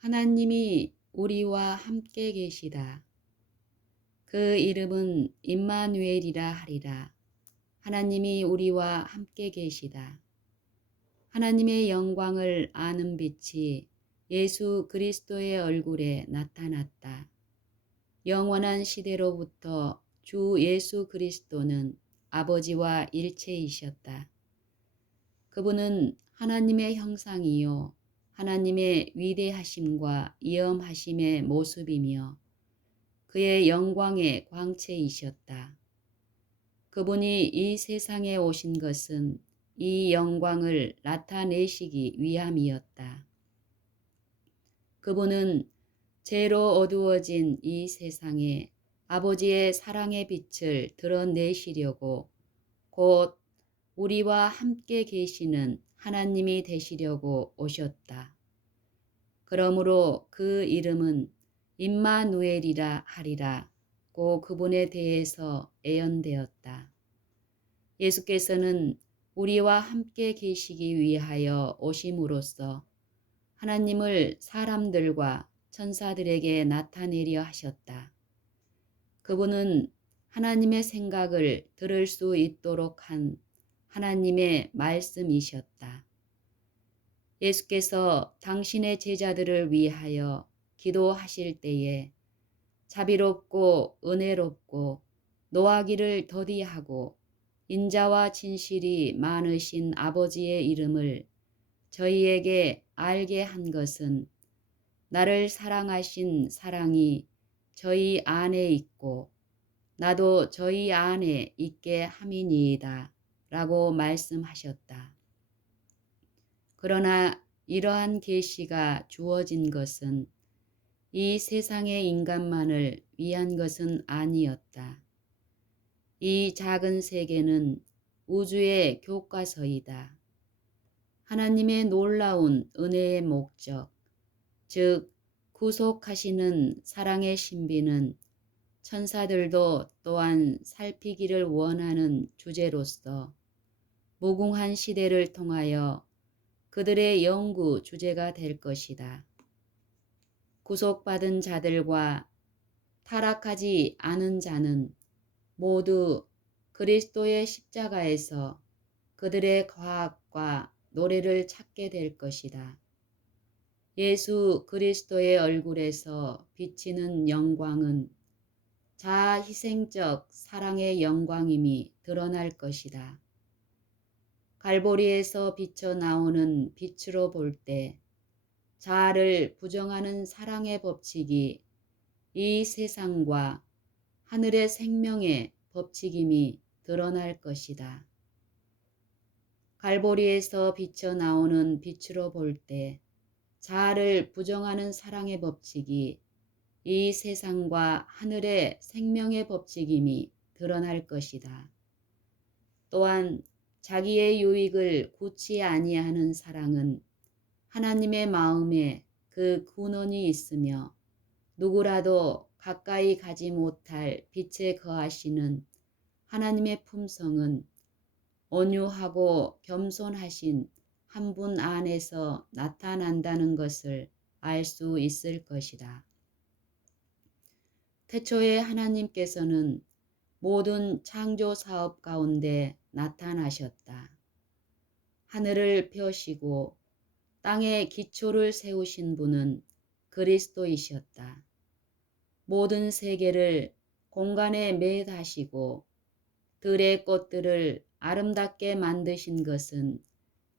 하나님이 우리와 함께 계시다. 그 이름은 임마누엘이라 하리라. 하나님이 우리와 함께 계시다. 하나님의 영광을 아는 빛이 예수 그리스도의 얼굴에 나타났다. 영원한 시대로부터 주 예수 그리스도는 아버지와 일체이셨다. 그분은 하나님의 형상이요 하나님의 위대하심과 위엄하심의 모습이며 그의 영광의 광채이셨다. 그분이 이 세상에 오신 것은 이 영광을 나타내시기 위함이었다. 그분은 죄로 어두워진 이 세상에 아버지의 사랑의 빛을 드러내시려고 곧 우리와 함께 계시는 하나님이 되시려고 오셨다. 그러므로 그 이름은 임마누엘이라 하리라고 그분에 대해서 예언되었다. 예수께서는 우리와 함께 계시기 위하여 오심으로써 하나님을 사람들과 천사들에게 나타내려 하셨다. 그분은 하나님의 생각을 들을 수 있도록 한 하나님의 말씀이셨다. 예수께서 당신의 제자들을 위하여 기도하실 때에 자비롭고 은혜롭고 노하기를 더디하고 인자와 진실이 많으신 아버지의 이름을 저희에게 알게 한 것은 나를 사랑하신 사랑이 저희 안에 있고 나도 저희 안에 있게 함이니이다 라고 말씀하셨다. 그러나 이러한 계시가 주어진 것은 이 세상의 인간만을 위한 것은 아니었다. 이 작은 세계는 우주의 교과서이다. 하나님의 놀라운 은혜의 목적, 즉 구속하시는 사랑의 신비는 천사들도 또한 살피기를 원하는 주제로서 무궁한 시대를 통하여 그들의 연구 주제가 될 것이다. 구속받은 자들과 타락하지 않은 자는 모두 그리스도의 십자가에서 그들의 과학과 노래를 찾게 될 것이다. 예수 그리스도의 얼굴에서 비치는 영광은 자아희생적 사랑의 영광임이 드러날 것이다. 갈보리에서 비쳐 나오는 빛으로 볼 때 자아를 부정하는 사랑의 법칙이 이 세상과 하늘의 생명의 법칙임이 드러날 것이다. 갈보리에서 비쳐 나오는 빛으로 볼 때 자아를 부정하는 사랑의 법칙이 이 세상과 하늘의 생명의 법칙임이 드러날 것이다. 또한 자기의 유익을 굳이 아니하는 사랑은 하나님의 마음에 그 근원이 있으며 누구라도 가까이 가지 못할 빛에 거하시는 하나님의 품성은 온유하고 겸손하신 한 분 안에서 나타난다는 것을 알 수 있을 것이다. 태초에 하나님께서는 모든 창조 사업 가운데 나타나셨다. 하늘을 펴시고 땅에 기초를 세우신 분은 그리스도이셨다. 모든 세계를 공간에 매다시고 들의 꽃들을 아름답게 만드신 것은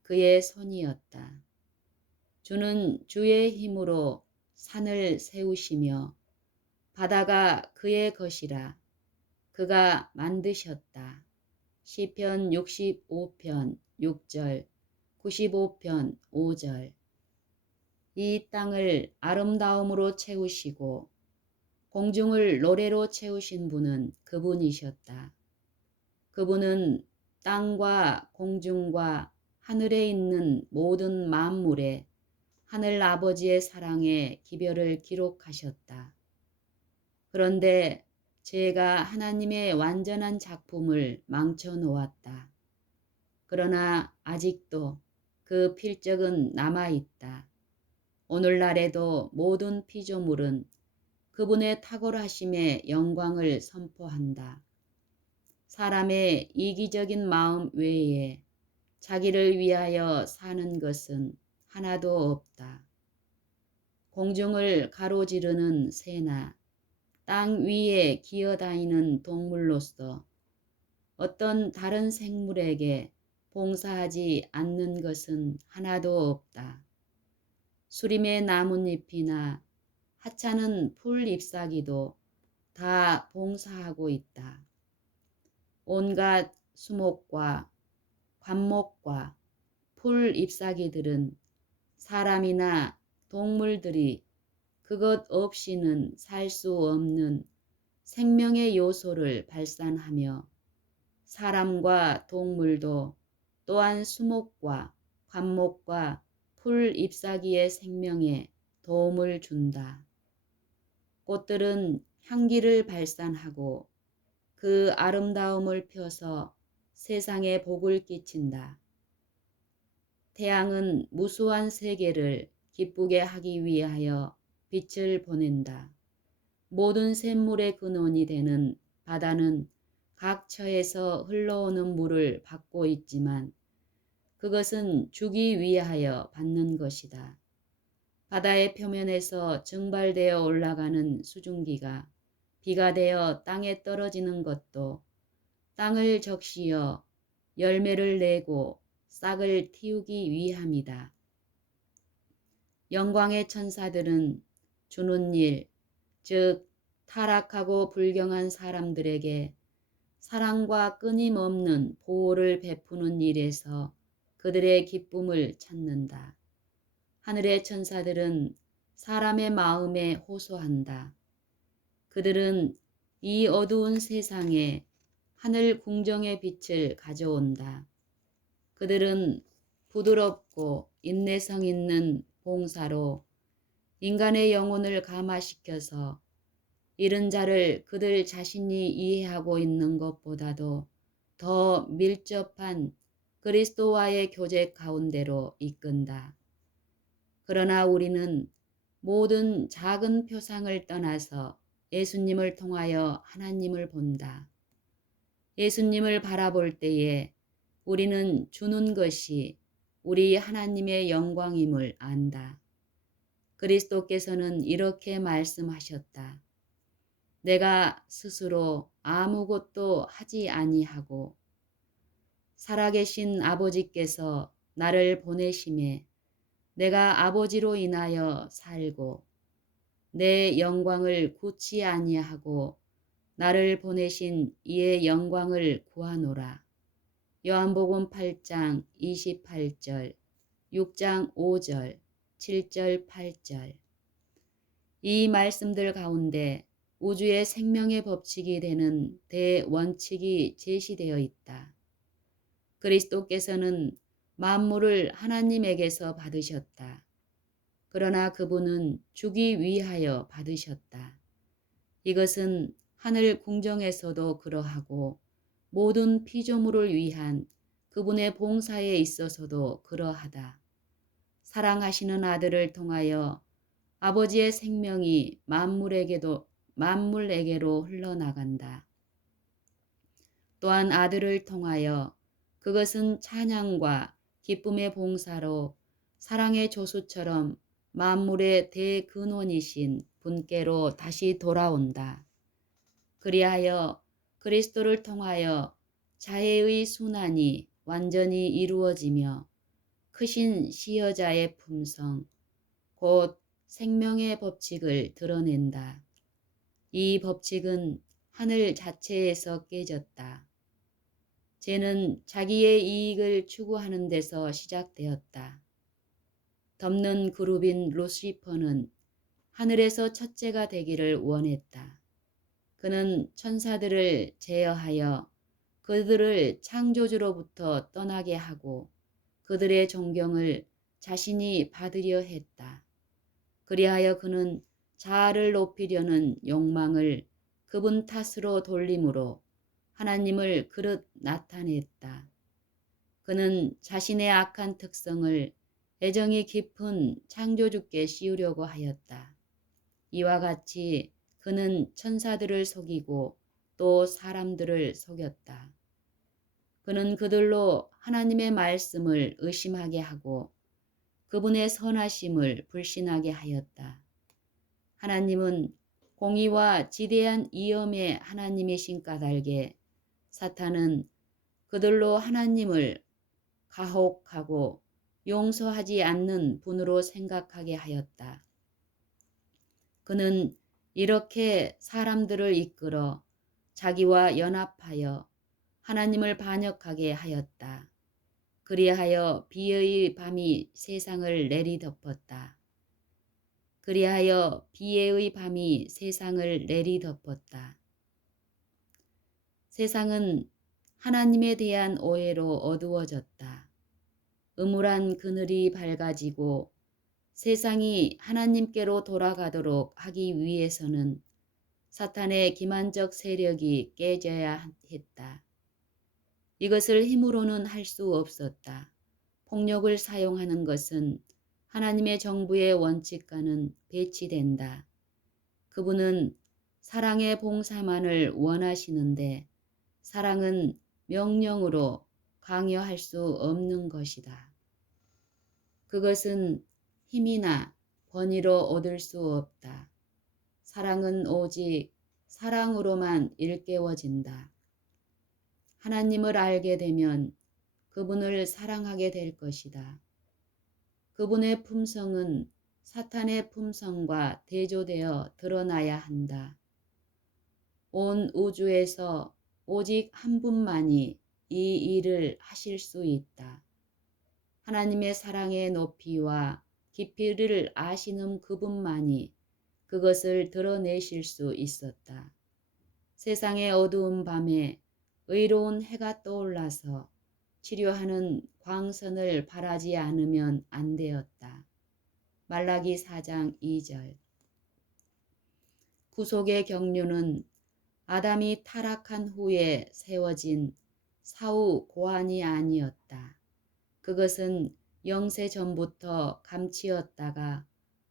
그의 손이었다. 주는 주의 힘으로 산을 세우시며 바다가 그의 것이라 그가 만드셨다. 시편 65편 6절, 95편 5절. 이 땅을 아름다움으로 채우시고 공중을 노래로 채우신 분은 그분이셨다. 그분은 땅과 공중과 하늘에 있는 모든 만물에 하늘 아버지의 사랑의 기별을 기록하셨다. 그런데 죄가 하나님의 완전한 작품을 망쳐 놓았다. 그러나 아직도 그 필적은 남아있다. 오늘날에도 모든 피조물은 그분의 탁월하심의 영광을 선포한다. 사람의 이기적인 마음 외에 자기를 위하여 사는 것은 하나도 없다. 공중을 가로지르는 새나 땅 위에 기어다니는 동물로서 어떤 다른 생물에게 봉사하지 않는 것은 하나도 없다. 수림의 나뭇잎이나 하찮은 풀 잎사귀도 다 봉사하고 있다. 온갖 수목과 관목과 풀 잎사귀들은 사람이나 동물들이 그것 없이는 살 수 없는 생명의 요소를 발산하며 사람과 동물도 또한 수목과 관목과 풀 잎사귀의 생명에 도움을 준다. 꽃들은 향기를 발산하고 그 아름다움을 펴서 세상에 복을 끼친다. 태양은 무수한 세계를 기쁘게 하기 위하여 빛을 보낸다. 모든 샘물의 근원이 되는 바다는 각 처에서 흘러오는 물을 받고 있지만 그것은 주기 위하여 받는 것이다. 바다의 표면에서 증발되어 올라가는 수증기가 비가 되어 땅에 떨어지는 것도 땅을 적시어 열매를 내고 싹을 틔우기 위함이다. 영광의 천사들은 주는 일, 즉 타락하고 불경한 사람들에게 사랑과 끊임없는 보호를 베푸는 일에서 그들의 기쁨을 찾는다. 하늘의 천사들은 사람의 마음에 호소한다. 그들은 이 어두운 세상에 하늘 궁정의 빛을 가져온다. 그들은 부드럽고 인내성 있는 봉사로 인간의 영혼을 감화시켜서 이른 자를 그들 자신이 이해하고 있는 것보다도 더 밀접한 그리스도와의 교제 가운데로 이끈다. 그러나 우리는 모든 작은 표상을 떠나서 예수님을 통하여 하나님을 본다. 예수님을 바라볼 때에 우리는 주는 것이 우리 하나님의 영광임을 안다. 그리스도께서는 이렇게 말씀하셨다. 내가 스스로 아무것도 하지 아니하고 살아계신 아버지께서 나를 보내심에 내가 아버지로 인하여 살고 내 영광을 굳지 아니하고 나를 보내신 이의 영광을 구하노라. 요한복음 8장 28절, 6장 5절, 7절, 8절. 이 말씀들 가운데 우주의 생명의 법칙이 되는 대원칙이 제시되어 있다. 그리스도께서는 만물을 하나님에게서 받으셨다. 그러나 그분은 주기 위하여 받으셨다. 이것은 하늘 궁정에서도 그러하고 모든 피조물을 위한 그분의 봉사에 있어서도 그러하다. 사랑하시는 아들을 통하여 아버지의 생명이 만물에게로 흘러나간다. 또한 아들을 통하여 그것은 찬양과 기쁨의 봉사로 사랑의 조수처럼 만물의 대근원이신 분께로 다시 돌아온다. 그리하여 그리스도를 통하여 자해의 순환이 완전히 이루어지며 크신 시여자의 품성, 곧 생명의 법칙을 드러낸다. 이 법칙은 하늘 자체에서 깨졌다. 죄는 자기의 이익을 추구하는 데서 시작되었다. 덮는 그룹인 루시퍼는 하늘에서 첫째가 되기를 원했다. 그는 천사들을 제어하여 그들을 창조주로부터 떠나게 하고 그들의 존경을 자신이 받으려 했다. 그리하여 그는 자아를 높이려는 욕망을 그분 탓으로 돌림으로 하나님을 그릇 나타냈다. 그는 자신의 악한 특성을 애정이 깊은 창조주께 씌우려고 하였다. 이와 같이 그는 천사들을 속이고 또 사람들을 속였다. 그는 그들로 하나님의 말씀을 의심하게 하고 그분의 선하심을 불신하게 하였다. 하나님은 공의와 지대한 이엄의 하나님이신 까닭에 사탄은 그들로 하나님을 가혹하고 용서하지 않는 분으로 생각하게 하였다. 그는 이렇게 사람들을 이끌어 자기와 연합하여 하나님을 반역하게 하였다. 그리하여 비의 밤이 세상을 내리덮었다. 그리하여 비의 밤이 세상을 내리덮었다. 세상은 하나님에 대한 오해로 어두워졌다. 음울한 그늘이 밝아지고 세상이 하나님께로 돌아가도록 하기 위해서는 사탄의 기만적 세력이 깨져야 했다. 이것을 힘으로는 할 수 없었다. 폭력을 사용하는 것은 하나님의 정부의 원칙과는 배치된다. 그분은 사랑의 봉사만을 원하시는데 사랑은 명령으로 강요할 수 없는 것이다. 그것은 힘이나 권위로 얻을 수 없다. 사랑은 오직 사랑으로만 일깨워진다. 하나님을 알게 되면 그분을 사랑하게 될 것이다. 그분의 품성은 사탄의 품성과 대조되어 드러나야 한다. 온 우주에서 오직 한 분만이 이 일을 하실 수 있다. 하나님의 사랑의 높이와 깊이를 아시는 그분만이 그것을 드러내실 수 있었다. 세상의 어두운 밤에 의로운 해가 떠올라서 치료하는 광선을 바라지 않으면 안 되었다. 말라기 4장 2절. 구속의 경륜은 아담이 타락한 후에 세워진 사후 고안이 아니었다. 그것은 영세 전부터 감추었다가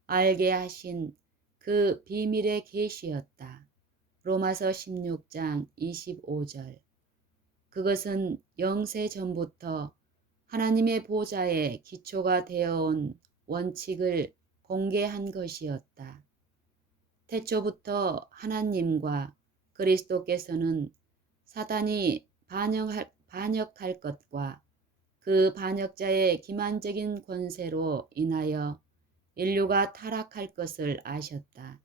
알게 하신 그 비밀의 계시였다. 로마서 16장 25절. 그것은 영세 전부터 하나님의 보좌의 기초가 되어온 원칙을 공개한 것이었다. 태초부터 하나님과 그리스도께서는 사단이 반역할 것과 그 반역자의 기만적인 권세로 인하여 인류가 타락할 것을 아셨다.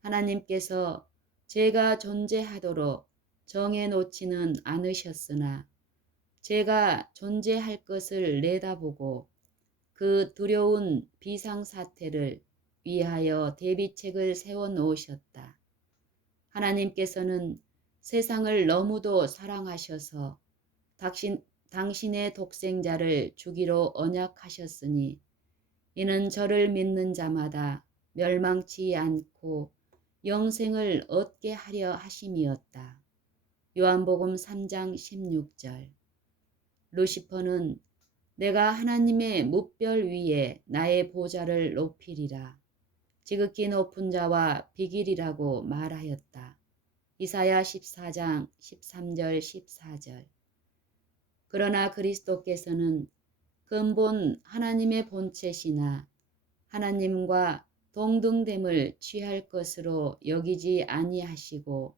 하나님께서 죄가 존재하도록 정해놓지는 않으셨으나 죄가 존재할 것을 내다보고 그 두려운 비상사태를 위하여 대비책을 세워놓으셨다. 하나님께서는 세상을 너무도 사랑하셔서 당신의 독생자를 주기로 언약하셨으니 이는 저를 믿는 자마다 멸망치 않고 영생을 얻게 하려 하심이었다. 요한복음 3장 16절. 루시퍼는 내가 하나님의 뭇별 위에 나의 보좌를 높이리라. 지극히 높은 자와 비길이라고 말하였다. 이사야 14장 13절 14절. 그러나 그리스도께서는 근본 하나님의 본체시나 하나님과 동등됨을 취할 것으로 여기지 아니하시고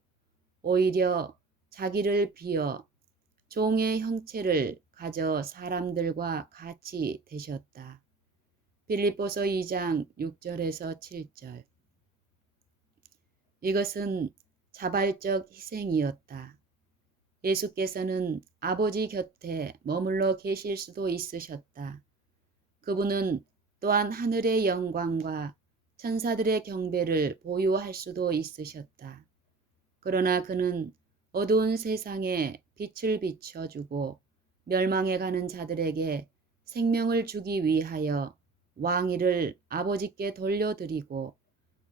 오히려 자기를 비어 종의 형체를 가져 사람들과 같이 되셨다. 빌립보서 2장 6절에서 7절. 이것은 자발적 희생이었다. 예수께서는 아버지 곁에 머물러 계실 수도 있으셨다. 그분은 또한 하늘의 영광과 천사들의 경배를 보유할 수도 있으셨다. 그러나 그는 어두운 세상에 빛을 비춰주고 멸망해 가는 자들에게 생명을 주기 위하여 왕위를 아버지께 돌려드리고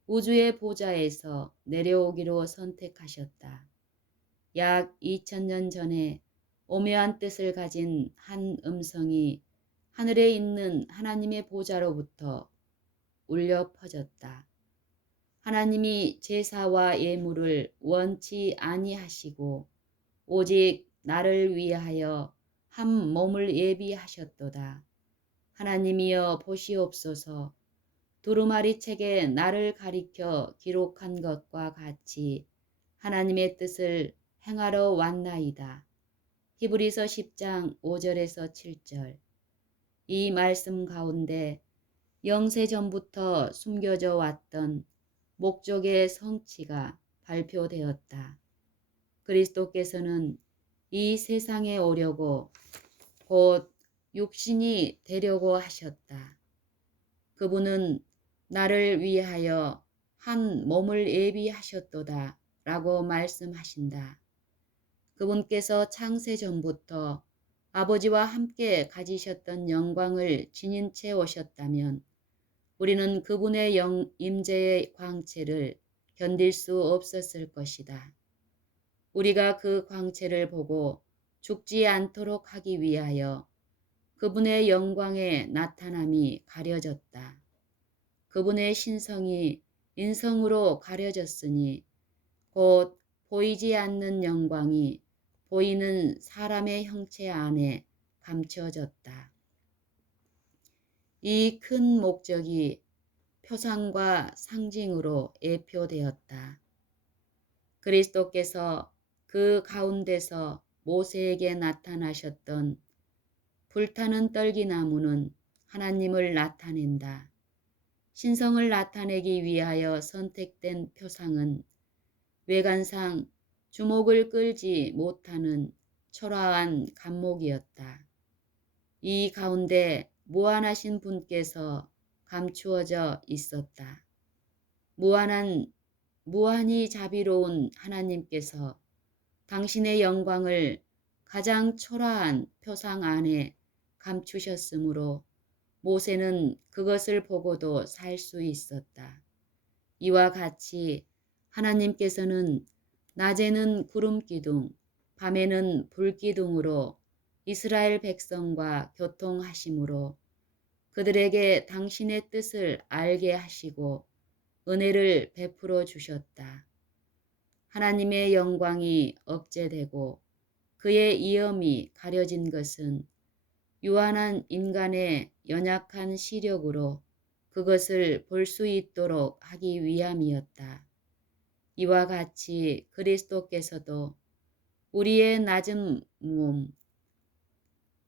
우주의 보좌에서 내려오기로 선택하셨다. 약 2000년 전에 오묘한 뜻을 가진 한 음성이 하늘에 있는 하나님의 보좌로부터 울려 퍼졌다. 하나님이 제사와 예물을 원치 아니하시고 오직 나를 위하여 한 몸을 예비하셨도다. 하나님이여 보시옵소서. 두루마리 책에 나를 가리켜 기록한 것과 같이 하나님의 뜻을 행하러 왔나이다. 히브리서 10장 5절에서 7절. 이 말씀 가운데 영세전부터 숨겨져 왔던 목적의 성취가 발표되었다. 그리스도께서는 이 세상에 오려고 곧 육신이 되려고 하셨다. 그분은 나를 위하여 한 몸을 예비하셨도다 라고 말씀하신다. 그분께서 창세전부터 아버지와 함께 가지셨던 영광을 지닌 채 오셨다면 우리는 그분의 임재의 광채를 견딜 수 없었을 것이다. 우리가 그 광채를 보고 죽지 않도록 하기 위하여 그분의 영광의 나타남이 가려졌다. 그분의 신성이 인성으로 가려졌으니 곧 보이지 않는 영광이 보이는 사람의 형체 안에 감춰졌다. 이 큰 목적이 표상과 상징으로 예표되었다. 그리스도께서 그 가운데서 모세에게 나타나셨던 불타는 떨기나무는 하나님을 나타낸다. 신성을 나타내기 위하여 선택된 표상은 외관상 주목을 끌지 못하는 초라한 감목이었다. 이 가운데 무한하신 분께서 감추어져 있었다. 무한히 자비로운 하나님께서 당신의 영광을 가장 초라한 표상 안에 감추셨으므로 모세는 그것을 보고도 살 수 있었다. 이와 같이 하나님께서는 낮에는 구름 기둥, 밤에는 불 기둥으로 이스라엘 백성과 교통하심으로 그들에게 당신의 뜻을 알게 하시고 은혜를 베풀어 주셨다. 하나님의 영광이 억제되고 그의 이엄이 가려진 것은 유한한 인간의 연약한 시력으로 그것을 볼 수 있도록 하기 위함이었다. 이와 같이 그리스도께서도 우리의 낮은 몸,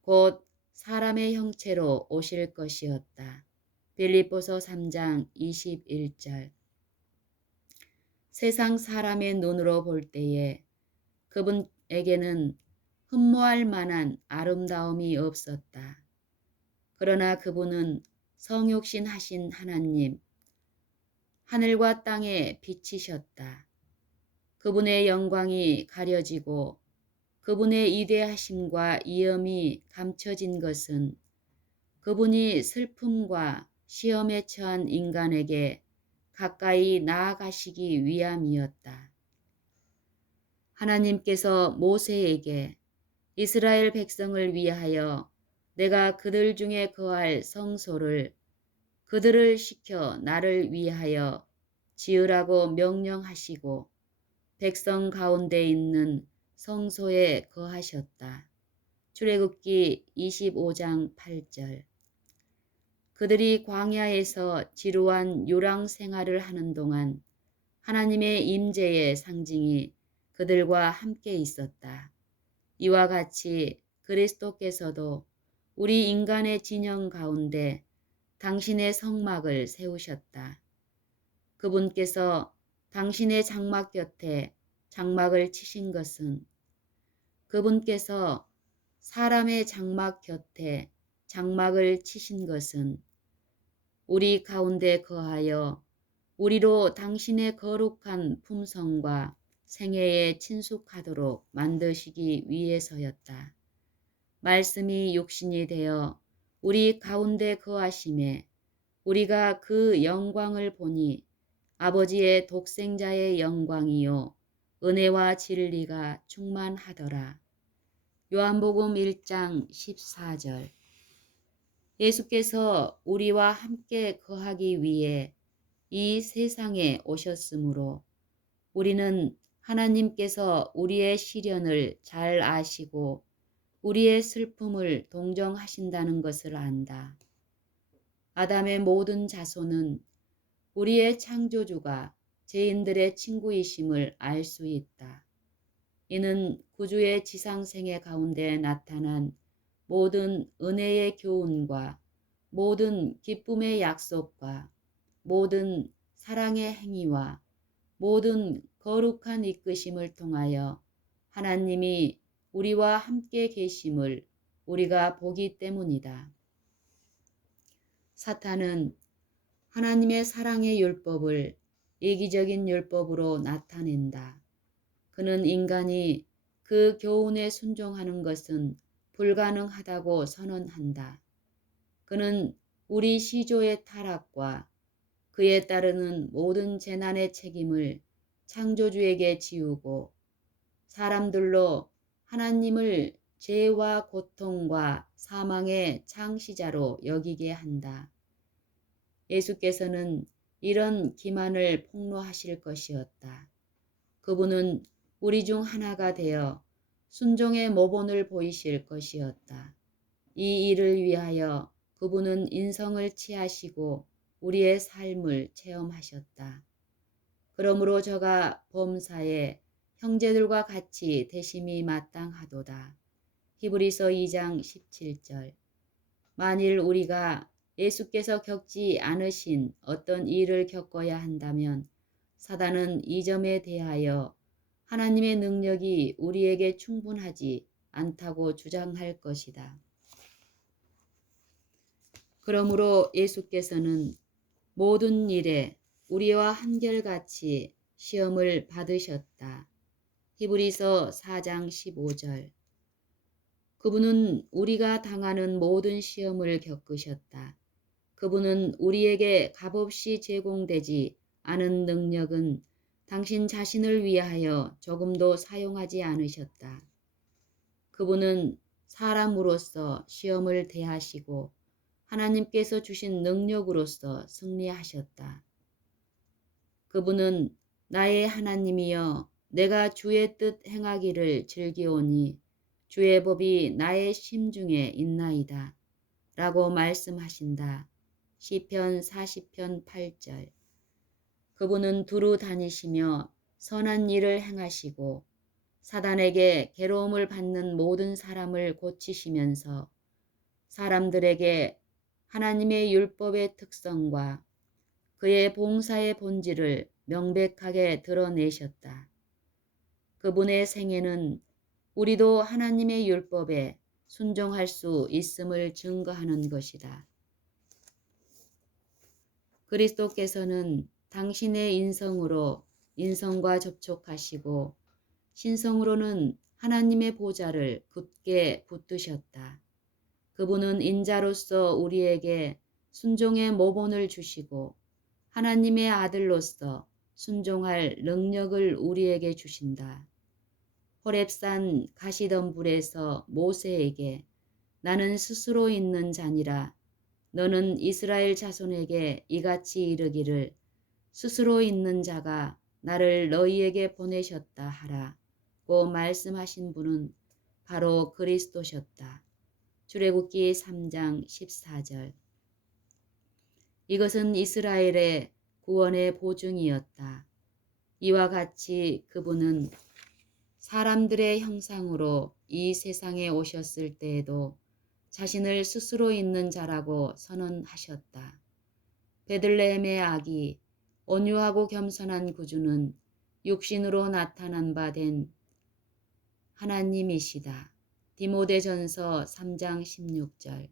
곧 사람의 형체로 오실 것이었다. 빌립보서 3장 21절. 세상 사람의 눈으로 볼 때에 그분에게는 흠모할 만한 아름다움이 없었다. 그러나 그분은 성육신 하신 하나님, 하늘과 땅에 비치셨다. 그분의 영광이 가려지고 그분의 위대하심과 이엄이 감춰진 것은 그분이 슬픔과 시험에 처한 인간에게 가까이 나아가시기 위함이었다. 하나님께서 모세에게 이스라엘 백성을 위하여 내가 그들 중에 거할 성소를 그들을 시켜 나를 위하여 지으라고 명령하시고 백성 가운데 있는 성소에 거하셨다. 출애굽기 25장 8절. 그들이 광야에서 지루한 요랑 생활을 하는 동안 하나님의 임재의 상징이 그들과 함께 있었다. 이와 같이 그리스도께서도 우리 인간의 진영 가운데 당신의 성막을 세우셨다. 그분께서 당신의 장막 곁에 장막을 치신 것은 그분께서 사람의 장막 곁에 장막을 치신 것은 우리 가운데 거하여 우리로 당신의 거룩한 품성과 생애에 친숙하도록 만드시기 위해서였다. 말씀이 육신이 되어 우리 가운데 거하심에 우리가 그 영광을 보니 아버지의 독생자의 영광이요 은혜와 진리가 충만하더라. 요한복음 1장 14절. 예수께서 우리와 함께 거하기 위해 이 세상에 오셨으므로 우리는 하나님께서 우리의 시련을 잘 아시고 우리의 슬픔을 동정하신다는 것을 안다. 아담의 모든 자손은 우리의 창조주가 죄인들의 친구이심을 알 수 있다. 이는 구주의 지상생애 가운데 나타난 모든 은혜의 교훈과 모든 기쁨의 약속과 모든 사랑의 행위와 모든 거룩한 이끄심을 통하여 하나님이 우리와 함께 계심을 우리가 보기 때문이다. 사탄은 하나님의 사랑의 율법을 이기적인 율법으로 나타낸다. 그는 인간이 그 교훈에 순종하는 것은 불가능하다고 선언한다. 그는 우리 시조의 타락과 그에 따르는 모든 재난의 책임을 창조주에게 지우고 사람들로 하나님을 죄와 고통과 사망의 창시자로 여기게 한다. 예수께서는 이런 기만을 폭로하실 것이었다. 그분은 우리 중 하나가 되어 순종의 모본을 보이실 것이었다. 이 일을 위하여 그분은 인성을 취하시고 우리의 삶을 체험하셨다. 그러므로 저가 범사에 형제들과 같이 되심이 마땅하도다. 히브리서 2장 17절. 만일 우리가 예수께서 겪지 않으신 어떤 일을 겪어야 한다면 사단은 이 점에 대하여 하나님의 능력이 우리에게 충분하지 않다고 주장할 것이다. 그러므로 예수께서는 모든 일에 우리와 한결같이 시험을 받으셨다. 히브리서 4장 15절. 그분은 우리가 당하는 모든 시험을 겪으셨다. 그분은 우리에게 값없이 제공되지 않은 능력은 당신 자신을 위하여 조금도 사용하지 않으셨다. 그분은 사람으로서 시험을 대하시고 하나님께서 주신 능력으로서 승리하셨다. 그분은 나의 하나님이여 내가 주의 뜻 행하기를 즐기오니 주의 법이 나의 심중에 있나이다 라고 말씀하신다. 시편 40편 8절. 그분은 두루 다니시며 선한 일을 행하시고 사단에게 괴로움을 받는 모든 사람을 고치시면서 사람들에게 하나님의 율법의 특성과 그의 봉사의 본질을 명백하게 드러내셨다. 그분의 생애는 우리도 하나님의 율법에 순종할 수 있음을 증거하는 것이다. 그리스도께서는 당신의 인성으로 인성과 접촉하시고 신성으로는 하나님의 보좌를 굳게 붙드셨다. 그분은 인자로서 우리에게 순종의 모본을 주시고 하나님의 아들로서 순종할 능력을 우리에게 주신다. 호렙산 가시던 불에서 모세에게 나는 스스로 있는 자니라 너는 이스라엘 자손에게 이같이 이르기를 스스로 있는 자가 나를 너희에게 보내셨다 하라고 말씀하신 분은 바로 그리스도셨다. 출애굽기 3장 14절. 이것은 이스라엘의 구원의 보증이었다. 이와 같이 그분은 사람들의 형상으로 이 세상에 오셨을 때에도 자신을 스스로 있는 자라고 선언하셨다. 베들레헴의 아기, 온유하고 겸손한 구주는 육신으로 나타난 바 된 하나님이시다. 디모데전서 3장 16절.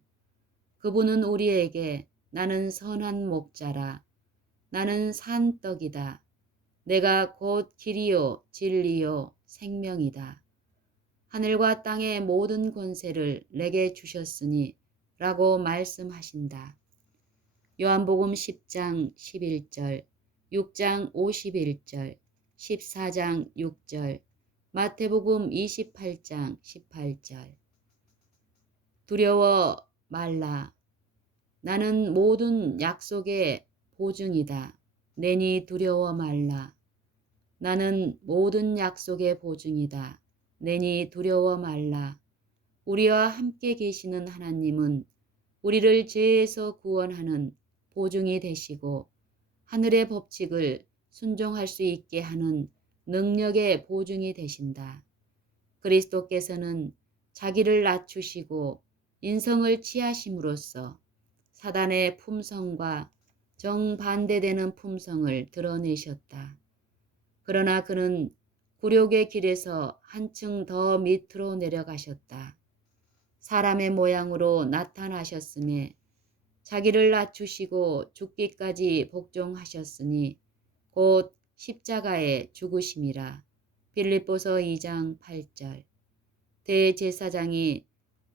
그분은 우리에게 나는 선한 목자라. 나는 산 떡이다. 내가 곧 길이요 진리요 생명이다. 하늘과 땅의 모든 권세를 내게 주셨으니 라고 말씀하신다. 요한복음 10장 11절, 6장 51절, 14장 6절, 마태복음 28장 18절. 두려워 말라. 나는 모든 약속의 보증이다. 내니 두려워 말라. 나는 모든 약속의 보증이다. 내니 두려워 말라. 우리와 함께 계시는 하나님은 우리를 죄에서 구원하는 보증이 되시고 하늘의 법칙을 순종할 수 있게 하는 능력의 보증이 되신다. 그리스도께서는 자기를 낮추시고 인성을 취하심으로써 사단의 품성과 정반대되는 품성을 드러내셨다. 그러나 그는 굴욕의 길에서 한층 더 밑으로 내려가셨다. 사람의 모양으로 나타나셨음에 자기를 낮추시고 죽기까지 복종하셨으니 곧 십자가에 죽으심이라. 빌립보서 2장 8절. 대제사장이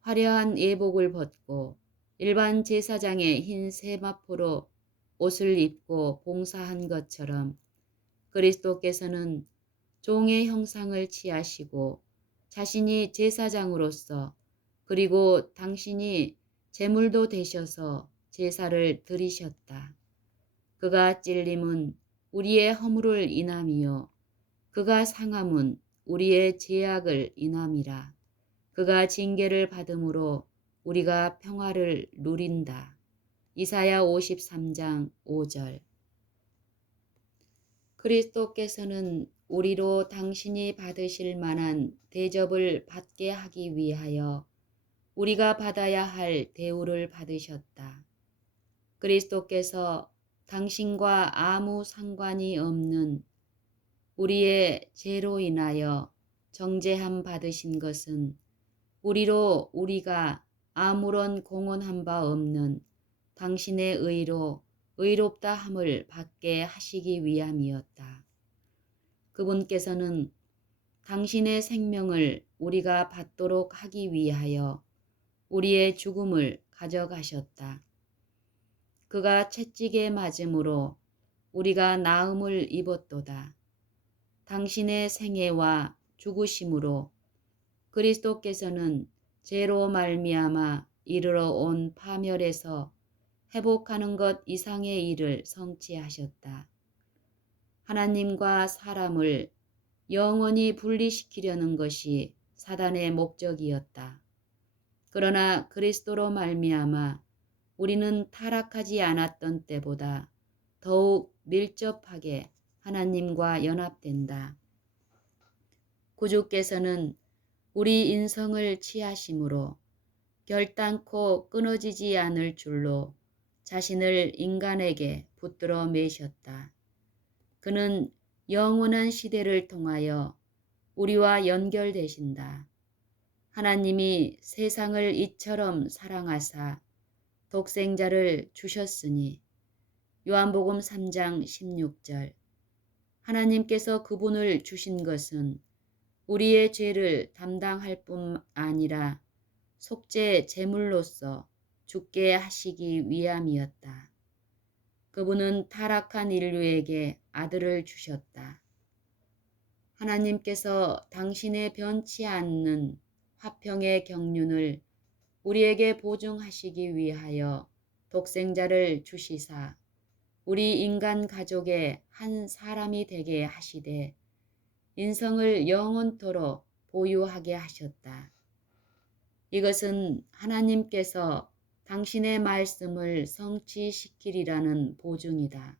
화려한 예복을 벗고 일반 제사장의 흰 세마포로 옷을 입고 봉사한 것처럼 그리스도께서는 종의 형상을 취하시고 자신이 제사장으로서 그리고 당신이 제물도 되셔서 제사를 드리셨다. 그가 찔림은 우리의 허물을 인함이요 그가 상함은 우리의 죄악을 인함이라. 그가 징계를 받음으로 우리가 평화를 누린다. 이사야 53장 5절. 그리스도께서는 우리로 당신이 받으실 만한 대접을 받게 하기 위하여 우리가 받아야 할 대우를 받으셨다. 그리스도께서 당신과 아무 상관이 없는 우리의 죄로 인하여 정죄함 받으신 것은 우리로 우리가 아무런 공헌한 바 없는 당신의 의로 의롭다 함을 받게 하시기 위함이었다. 그분께서는 당신의 생명을 우리가 받도록 하기 위하여 우리의 죽음을 가져가셨다. 그가 채찍에 맞음으로 우리가 나음을 입었도다. 당신의 생애와 죽으심으로 그리스도께서는 죄로 말미암아 이르러 온 파멸에서 회복하는 것 이상의 일을 성취하셨다. 하나님과 사람을 영원히 분리시키려는 것이 사단의 목적이었다. 그러나 그리스도로 말미암아 우리는 타락하지 않았던 때보다 더욱 밀접하게 하나님과 연합된다. 구주께서는 우리 인성을 취하심으로 결단코 끊어지지 않을 줄로 자신을 인간에게 붙들어 매셨다. 그는 영원한 시대를 통하여 우리와 연결되신다. 하나님이 세상을 이처럼 사랑하사 독생자를 주셨으니 요한복음 3장 16절. 하나님께서 그분을 주신 것은 우리의 죄를 담당할 뿐 아니라 속죄 제물로서 죽게 하시기 위함이었다. 그분은 타락한 인류에게 아들을 주셨다. 하나님께서 당신의 변치 않는 화평의 경륜을 우리에게 보증하시기 위하여 독생자를 주시사 우리 인간 가족의 한 사람이 되게 하시되 인성을 영원토록 보유하게 하셨다. 이것은 하나님께서 당신의 말씀을 성취시키리라는 보증이다.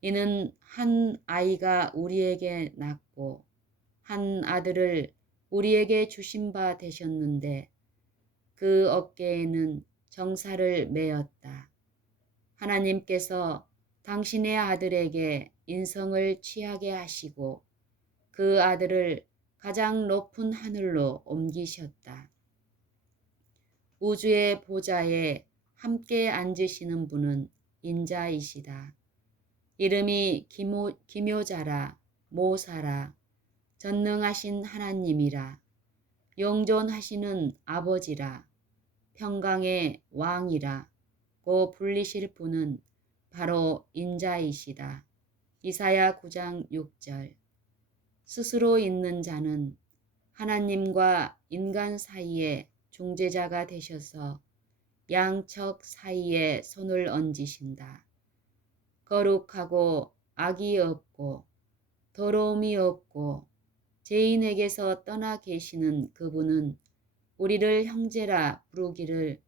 이는 한 아이가 우리에게 낳고 한 아들을 우리에게 주신 바 되셨는데 그 어깨에는 정사를 메었다. 하나님께서 당신의 아들에게 인성을 취하게 하시고 그 아들을 가장 높은 하늘로 옮기셨다. 우주의 보좌에 함께 앉으시는 분은 인자이시다. 이름이 기묘자라 모사라 전능하신 하나님이라 영존하시는 아버지라 평강의 왕이라 고 불리실 분은 바로 인자이시다. 이사야 9장 6절. 스스로 있는 자는 하나님과 인간 사이에 중재자가 되셔서 양척 사이에 손을 얹으신다. 거룩하고 악이 없고 더러움이 없고 죄인에게서 떠나 계시는 그분은 우리를 형제라 부르기를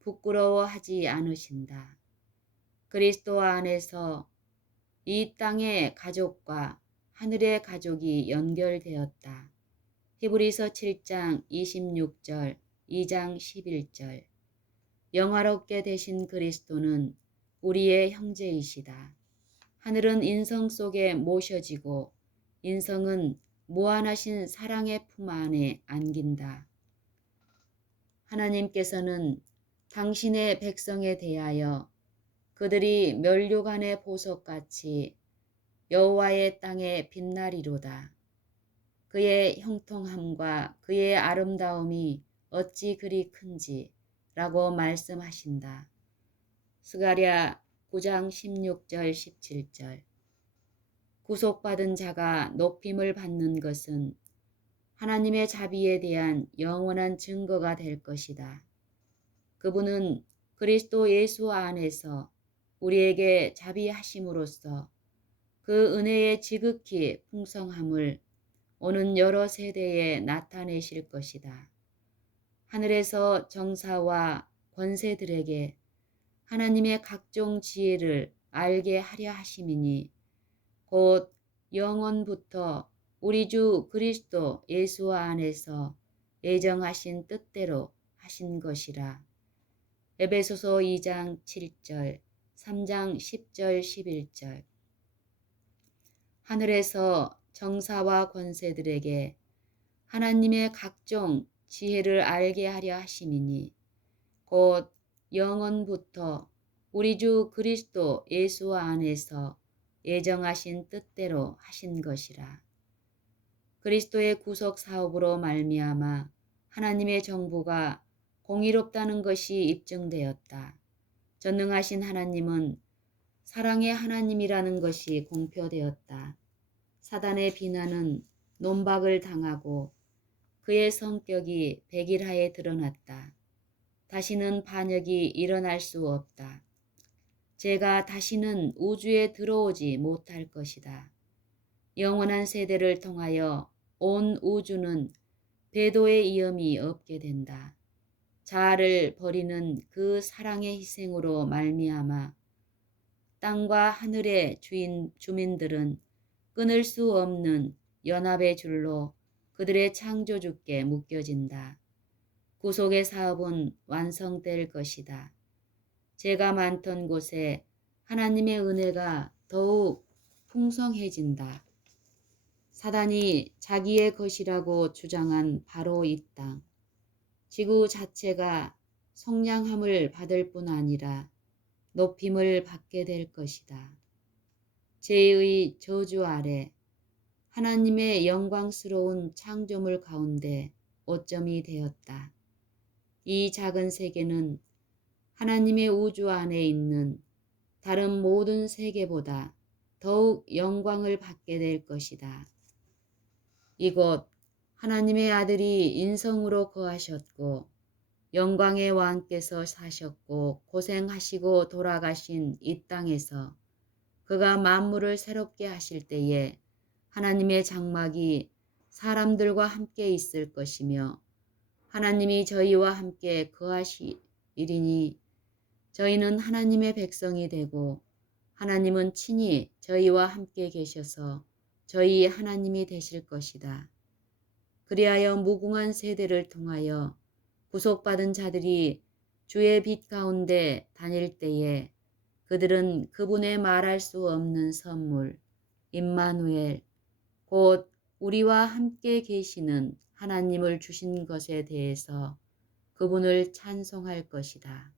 부끄러워하지 않으신다. 그리스도 안에서 이 땅의 가족과 하늘의 가족이 연결되었다. 히브리서 7장 26절, 2장 11절. 영화롭게 되신 그리스도는 우리의 형제이시다. 하늘은 인성 속에 모셔지고 인성은 무한하신 사랑의 품 안에 안긴다. 하나님께서는 당신의 백성에 대하여 그들이 면류관의 보석같이 여호와의 땅에 빛나리로다. 그의 형통함과 그의 아름다움이 어찌 그리 큰지 라고 말씀하신다. 스가랴 9장 16절 17절. 구속받은 자가 높임을 받는 것은 하나님의 자비에 대한 영원한 증거가 될 것이다. 그분은 그리스도 예수 안에서 우리에게 자비하심으로써 그 은혜의 지극히 풍성함을 오는 여러 세대에 나타내실 것이다. 하늘에서 정사와 권세들에게 하나님의 각종 지혜를 알게 하려 하심이니 곧 영원부터 우리 주 그리스도 예수 안에서 예정하신 뜻대로 하신 것이라. 에베소서 2장 7절, 3장 10절 11절. 하늘에서 정사와 권세들에게 하나님의 각종 지혜를 알게 하려 하심이니 곧 영원부터 우리 주 그리스도 예수 안에서 예정하신 뜻대로 하신 것이라. 그리스도의 구속 사업으로 말미암아 하나님의 정부가 공의롭다는 것이 입증되었다. 전능하신 하나님은 사랑의 하나님이라는 것이 공표되었다. 사단의 비난은 논박을 당하고 그의 성격이 백일하에 드러났다. 다시는 반역이 일어날 수 없다. 죄가 다시는 우주에 들어오지 못할 것이다. 영원한 세대를 통하여 온 우주는 배도의 위험이 없게 된다. 자아를 버리는 그 사랑의 희생으로 말미암아 땅과 하늘의 주민들은 끊을 수 없는 연합의 줄로 그들의 창조주께 묶여진다. 구속의 사업은 완성될 것이다. 죄가 많던 곳에 하나님의 은혜가 더욱 풍성해진다. 사단이 자기의 것이라고 주장한 바로 이 땅. 지구 자체가 성량함을 받을 뿐 아니라 높임을 받게 될 것이다. 죄의 저주 아래 하나님의 영광스러운 창조물 가운데 오점이 되었다. 이 작은 세계는 하나님의 우주 안에 있는 다른 모든 세계보다 더욱 영광을 받게 될 것이다. 이곳 하나님의 아들이 인성으로 거하셨고 영광의 왕께서 사셨고 고생하시고 돌아가신 이 땅에서 그가 만물을 새롭게 하실 때에 하나님의 장막이 사람들과 함께 있을 것이며 하나님이 저희와 함께 거하시리니 저희는 하나님의 백성이 되고 하나님은 친히 저희와 함께 계셔서 저희 하나님이 되실 것이다. 그리하여 무궁한 세대를 통하여 구속받은 자들이 주의 빛 가운데 다닐 때에 그들은 그분의 말할 수 없는 선물, 임마누엘, 곧 우리와 함께 계시는 하나님을 주신 것에 대해서 그분을 찬송할 것이다.